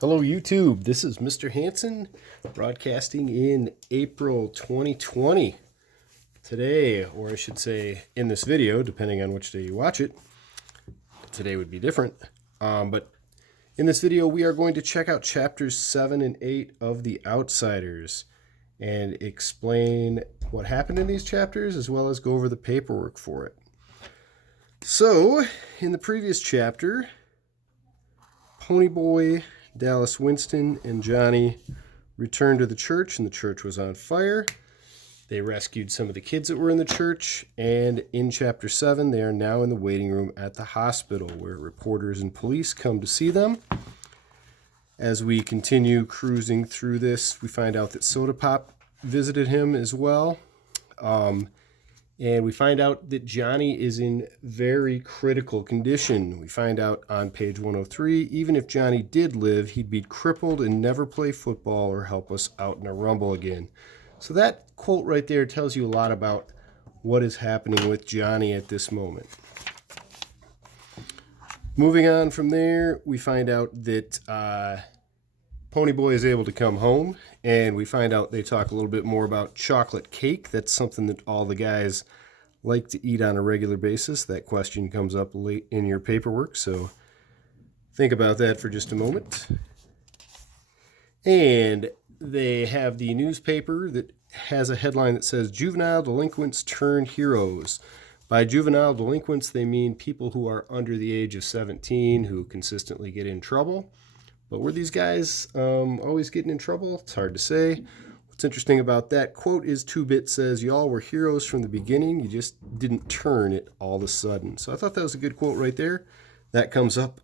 Hello, YouTube. This is Mr. Hanson broadcasting in April 2020. Today, or I should say in this video, depending on which day you watch it, today would be different. But in this video, we are going to check out chapters 7 and 8 of The Outsiders and explain what happened in these chapters as well as go over the paperwork for it. So, in the previous chapter, Ponyboy, Dallas Winston, and Johnny returned to the church, and the church was on fire. They rescued some of the kids that were in the church, and in Chapter 7, they are now in the waiting room at the hospital, where reporters and police come to see them. As we continue cruising through this, we find out that Soda Pop visited him as well. And we find out that Johnny is in very critical condition. We find out on page 103, even if Johnny did live, he'd be crippled and never play football or help us out in a rumble again. So that quote right there tells you a lot about what is happening with Johnny at this moment. Moving on from there, we find out that Ponyboy is able to come home, and we find out they talk a little bit more about chocolate cake. That's something that all the guys like to eat on a regular basis. That question comes up late in your paperwork, so think about that for just a moment. And they have the newspaper that has a headline that says, "Juvenile delinquents turn heroes." By juvenile delinquents, they mean people who are under the age of 17 who consistently get in trouble. But were these guys always getting in trouble? It's hard to say. What's interesting about that quote is 2-Bit says, "Y'all were heroes from the beginning. You just didn't turn it all of a sudden." So I thought that was a good quote right there. That comes up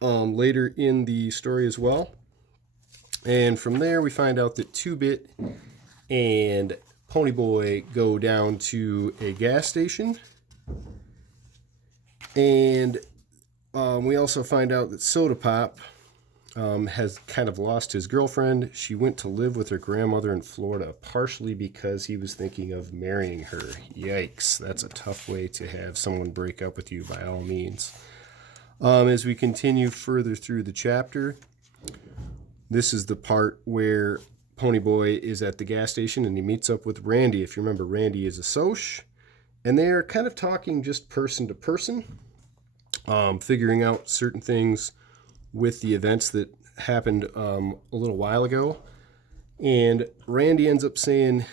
later in the story as well. And from there, we find out that 2-Bit and Ponyboy go down to a gas station. And we also find out that Soda Pop has kind of lost his girlfriend. She went to live with her grandmother in Florida, partially because he was thinking of marrying her. Yikes, that's a tough way to have someone break up with you, by all means. As we continue further through the chapter, this is the part where Ponyboy is at the gas station and he meets up with Randy. If you remember, Randy is a Soch, and they're kind of talking just person to person, figuring out certain things with the events that happened a little while ago. And Randy ends up saying,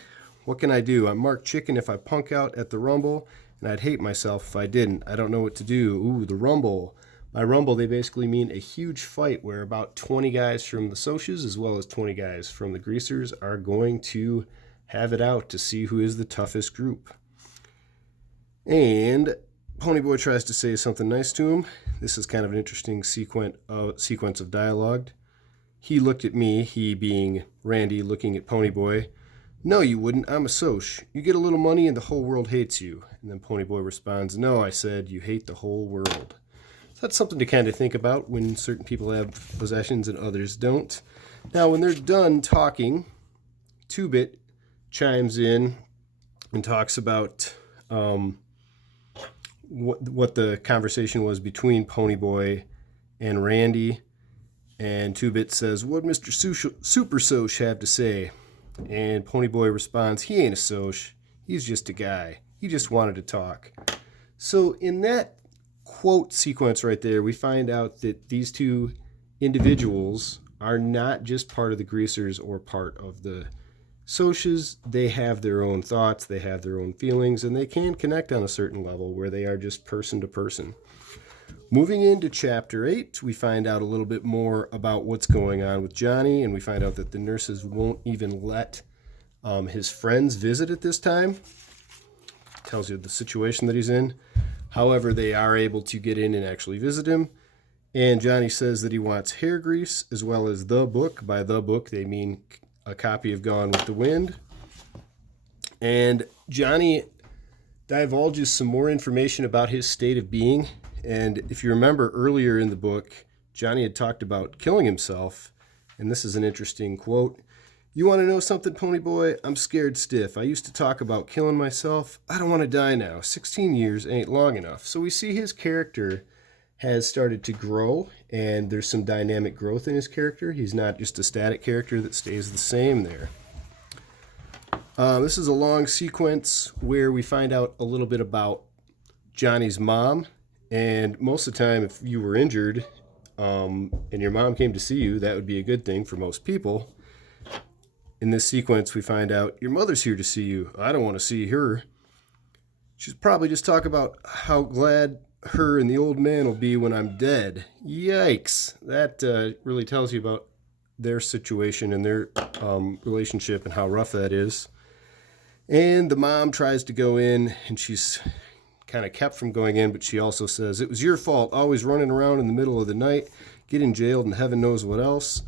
"What can I do? I'm Mark Chicken if I punk out at the Rumble, and I'd hate myself if I didn't. I don't know what to do. Ooh, the Rumble." By Rumble, they basically mean a huge fight where about 20 guys from the Soches as well as 20 guys from the Greasers are going to have it out to see who is the toughest group. And Ponyboy tries to say something nice to him. This is kind of an interesting sequence of dialogue. "He looked at me," he being Randy looking at Ponyboy. "No, you wouldn't. I'm a Soch. You get a little money and the whole world hates you." And then Ponyboy responds, "No, I said, you hate the whole world." So that's something to kind of think about when certain people have possessions and others don't. Now, when they're done talking, 2-Bit chimes in and talks about what the conversation was between Ponyboy and Randy. And 2-Bit says, "What Mr. Super Soch have to say?" And Ponyboy responds, "He ain't a Soch. He's just a guy. He just wanted to talk." So in that quote sequence right there, we find out that these two individuals are not just part of the Greasers or part of the Soches. They have their own thoughts, they have their own feelings, and they can connect on a certain level where they are just person to person. Moving into Chapter 8, we find out a little bit more about what's going on with Johnny, and we find out that the nurses won't even let his friends visit at this time. Tells you the situation that he's in. However, they are able to get in and actually visit him. And Johnny says that he wants hair grease as well as the book. By the book, they mean a copy of Gone with the Wind. And Johnny divulges some more information about his state of being. And if you remember earlier in the book, Johnny had talked about killing himself. And this is an interesting quote. "You want to know something, Ponyboy? I'm scared stiff. I used to talk about killing myself. I don't want to die now. 16 years ain't long enough." So we see his character has started to grow, and there's some dynamic growth in his character. He's not just a static character that stays the same there. This is a long sequence where we find out a little bit about Johnny's mom, and most of the time, if you were injured and your mom came to see you, that would be a good thing for most people. In this sequence, we find out your mother's here to see you. I don't want to see her. She's probably just talking about how glad her and the old man will be when I'm dead. Yikes. That really tells you about their situation and their relationship and how rough that is. And the mom tries to go in, and she's kind of kept from going in, but she also says, "It was your fault, always running around in the middle of the night, getting jailed and heaven knows what else."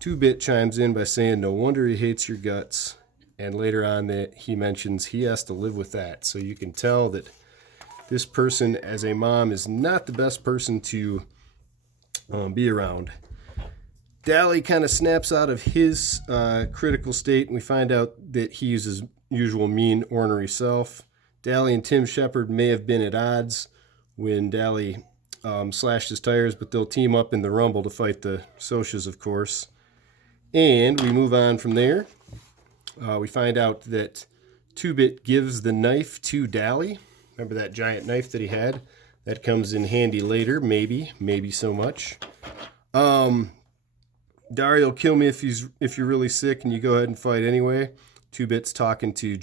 2-Bit chimes in by saying, "No wonder he hates your guts." And later on that he mentions he has to live with that. So you can tell that this person as a mom is not the best person to be around. Dally kind of snaps out of his critical state, and we find out that he uses usual mean, ornery self. Dally and Tim Shepard may have been at odds when Dally slashed his tires, but they'll team up in the Rumble to fight the Socs, of course. And we move on from there. We find out that 2-Bit gives the knife to Dally. Remember that giant knife that he had? That comes in handy later, maybe so much. Dari will kill me if you're really sick and you go ahead and fight anyway. 2-Bit's talking to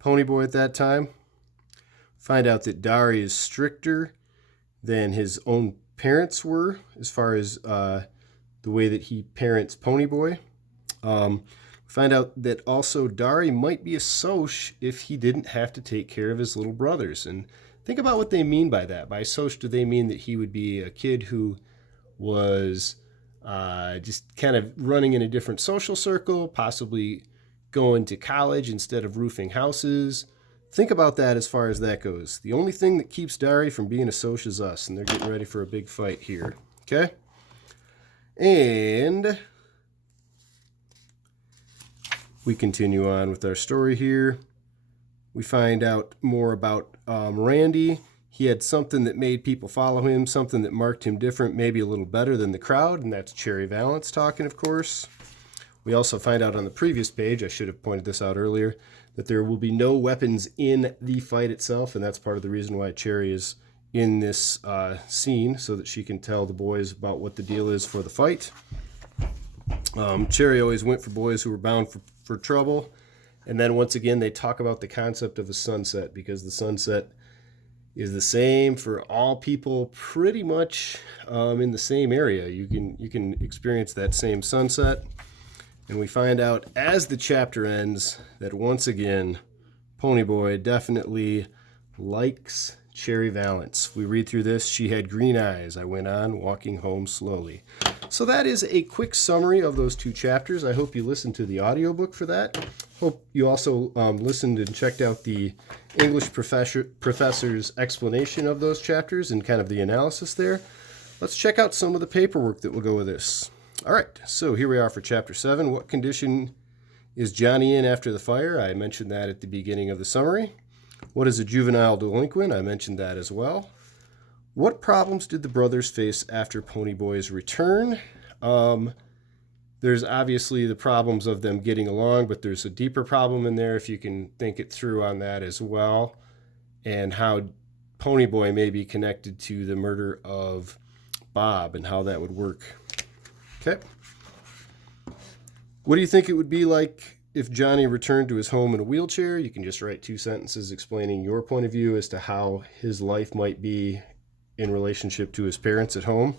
Ponyboy at that time. Find out that Dari is stricter than his own parents were as far as the way that he parents Ponyboy. Find out that also Dari might be a Soc if he didn't have to take care of his little brothers. And think about what they mean by that. By Soc, do they mean that he would be a kid who was just kind of running in a different social circle, possibly going to college instead of roofing houses? Think about that as far as that goes. The only thing that keeps Dari from being a Soc is us, and they're getting ready for a big fight here. Okay? And we continue on with our story here. We find out more about Randy. He had something that made people follow him, something that marked him different, maybe a little better than the crowd, and that's Cherry Valance talking, of course. We also find out on the previous page, I should have pointed this out earlier, that there will be no weapons in the fight itself, and that's part of the reason why Cherry is in this scene, so that she can tell the boys about what the deal is for the fight. Cherry always went for boys who were bound for trouble, and then once again they talk about the concept of a sunset, because the sunset is the same for all people pretty much in the same area. You can experience that same sunset. And we find out as the chapter ends that once again, Ponyboy definitely likes Cherry Valance. We read through this. She had green eyes. I went on, walking home slowly. So that is a quick summary of those two chapters. I hope you listened to the audiobook for that. Hope you also listened and checked out the English professor's explanation of those chapters and kind of the analysis there. Let's check out some of the paperwork that will go with this. All right, so here we are for Chapter 7. What condition is Johnny in after the fire? I mentioned that at the beginning of the summary. What is a juvenile delinquent? I mentioned that as well. What problems did the brothers face after Ponyboy's return? There's obviously the problems of them getting along, but there's a deeper problem in there if you can think it through on that as well, and how Ponyboy may be connected to the murder of Bob and how that would work. Okay. What do you think it would be like if Johnny returned to his home in a wheelchair? You can just write 2 sentences explaining your point of view as to how his life might be in relationship to his parents at home.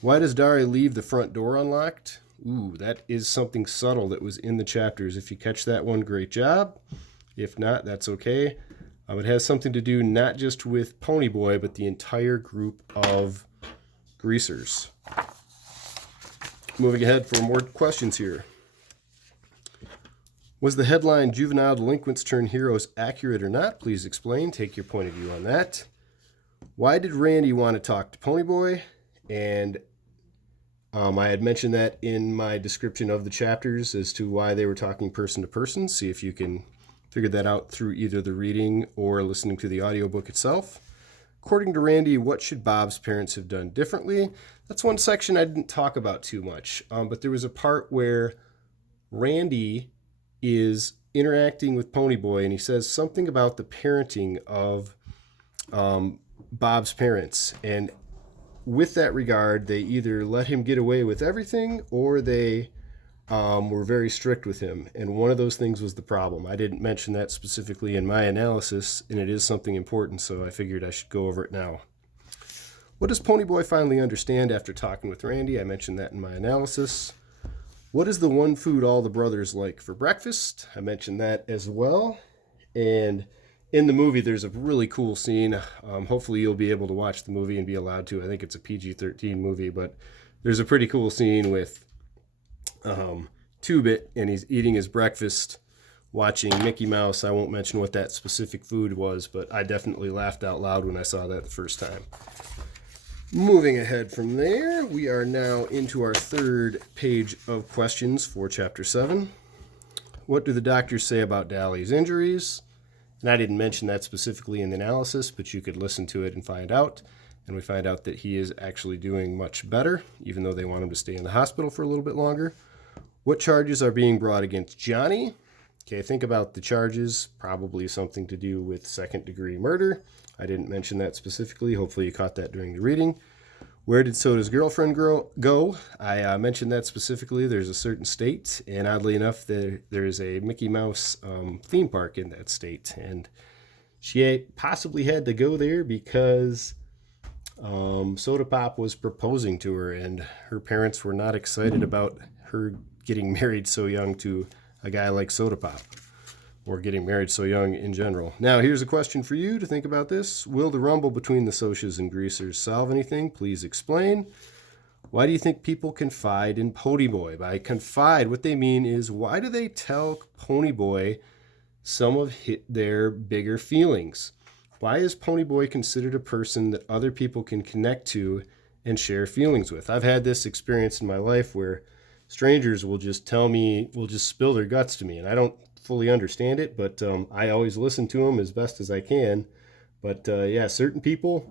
Why does Dari leave the front door unlocked? Ooh, that is something subtle that was in the chapters. If you catch that one, great job. If not, that's okay. It has something to do not just with Ponyboy, but the entire group of greasers. Moving ahead for more questions here. Was the headline "Juvenile Delinquents Turn Heroes" accurate or not? Please explain. Take your point of view on that. Why did Randy want to talk to Ponyboy? And I had mentioned that in my description of the chapters as to why they were talking person to person. See if you can figure that out through either the reading or listening to the audiobook itself. According to Randy, what should Bob's parents have done differently? That's one section I didn't talk about too much, but there was a part where Randy is interacting with Ponyboy, and he says something about the parenting of Bob's parents. And with that regard, they either let him get away with everything or they were very strict with him. And one of those things was the problem. I didn't mention that specifically in my analysis, and it is something important, so I figured I should go over it now. What does Ponyboy finally understand after talking with Randy? I mentioned that in my analysis. What is the one food all the brothers like for breakfast? I mentioned that as well. And in the movie, there's a really cool scene. Hopefully you'll be able to watch the movie and be allowed to. I think it's a PG-13 movie, but there's a pretty cool scene with Two-Bit, and he's eating his breakfast, watching Mickey Mouse. I won't mention what that specific food was, but I definitely laughed out loud when I saw that the first time. Moving ahead from there, we are now into our third page of questions for Chapter 7. What do the doctors say about Dally's injuries? And I didn't mention that specifically in the analysis, but you could listen to it and find out. And we find out that he is actually doing much better, even though they want him to stay in the hospital for a little bit longer. What charges are being brought against Johnny? Okay, think about the charges. Probably something to do with second-degree murder. I didn't mention that specifically. Hopefully you caught that during the reading. Where did Soda's girlfriend go? I mentioned that specifically. There's a certain state, and oddly enough, there is a Mickey Mouse theme park in that state. And she possibly had to go there because Soda Pop was proposing to her, and her parents were not excited about her getting married so young to a guy like Soda Pop, or getting married so young in general. Now, here's a question for you to think about this. Will the rumble between the Socs and Greasers solve anything? Please explain. Why do you think people confide in Ponyboy? By confide, what they mean is, why do they tell Ponyboy some of their bigger feelings? Why is Ponyboy considered a person that other people can connect to and share feelings with? I've had this experience in my life where strangers will just spill their guts to me, and I don't fully understand it, but I always listen to them as best as I can. But yeah, certain people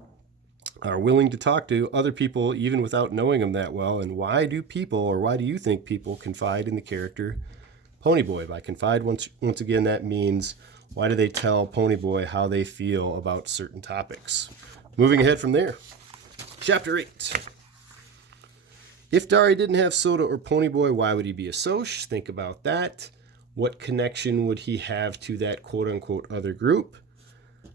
are willing to talk to other people even without knowing them that well. And why do you think people confide in the character Ponyboy? By confide, once again, that means, why do they tell Ponyboy how they feel about certain topics? Moving ahead from there, Chapter 8. If Dari didn't have Soda or Ponyboy, why would he be a Soc? Think about that. What connection would he have to that quote-unquote other group?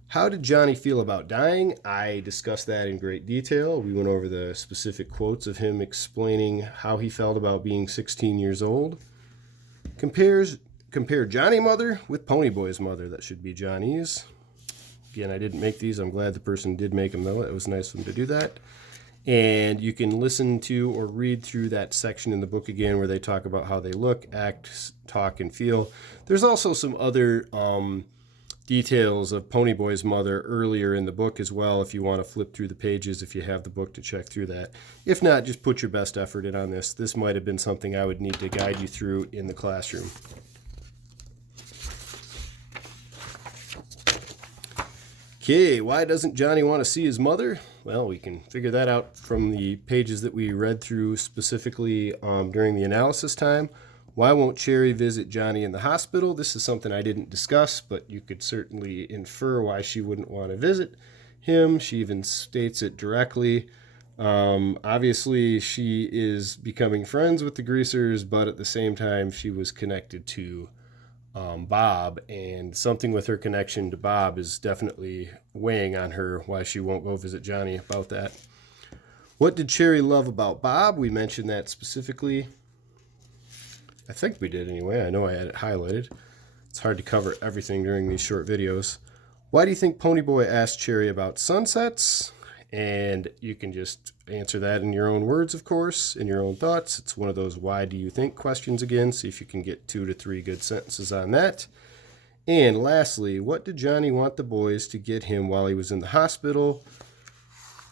How did Johnny feel about dying? I discussed that in great detail. We went over the specific quotes of him explaining how he felt about being 16 years old. Compare Johnny's mother with Ponyboy's mother. That should be Johnny's. Again, I didn't make these. I'm glad the person did make them, though. It was nice of him to do that. And you can listen to or read through that section in the book again where they talk about how they look, act, talk, and feel. There's also some other details of Ponyboy's mother earlier in the book as well, if you want to flip through the pages, if you have the book to check through that. If not, just put your best effort in on this. This might have been something I would need to guide you through in the classroom. Okay, why doesn't Johnny want to see his mother? Well, we can figure that out from the pages that we read through specifically during the analysis time. Why won't Cherry visit Johnny in the hospital? This is something I didn't discuss, but you could certainly infer why she wouldn't want to visit him. She even states it directly. Obviously, she is becoming friends with the Greasers, but at the same time, she was connected to Bob, and something with her connection to Bob is definitely weighing on her why she won't go visit Johnny about that. What did Cherry love about Bob? We mentioned that specifically. I think we did anyway. I know I had it highlighted. It's hard to cover everything during these short videos. Why do you think Ponyboy asked Cherry about sunsets? And you can just answer that in your own words, of course, in your own thoughts. It's one of those why do you think questions again. See if you can get 2 to 3 good sentences on that. And lastly, what did Johnny want the boys to get him while he was in the hospital?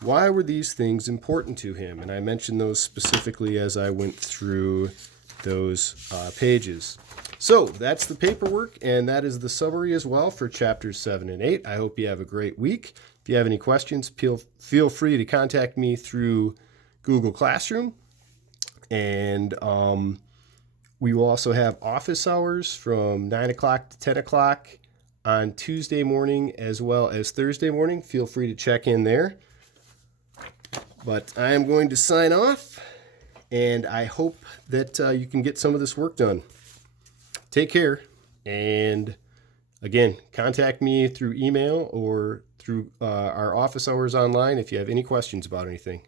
Why were these things important to him? And I mentioned those specifically as I went through those pages. So that's the paperwork, and that is the summary as well for chapters 7 and 8. I hope you have a great week. If If you have any questions, feel free to contact me through Google Classroom. And we will also have office hours from 9 o'clock to 10 o'clock on Tuesday morning as well as Thursday morning. Feel free to check in there. But I am going to sign off, and I hope that you can get some of this work done. Take care, and again, contact me through email or through our office hours online if you have any questions about anything.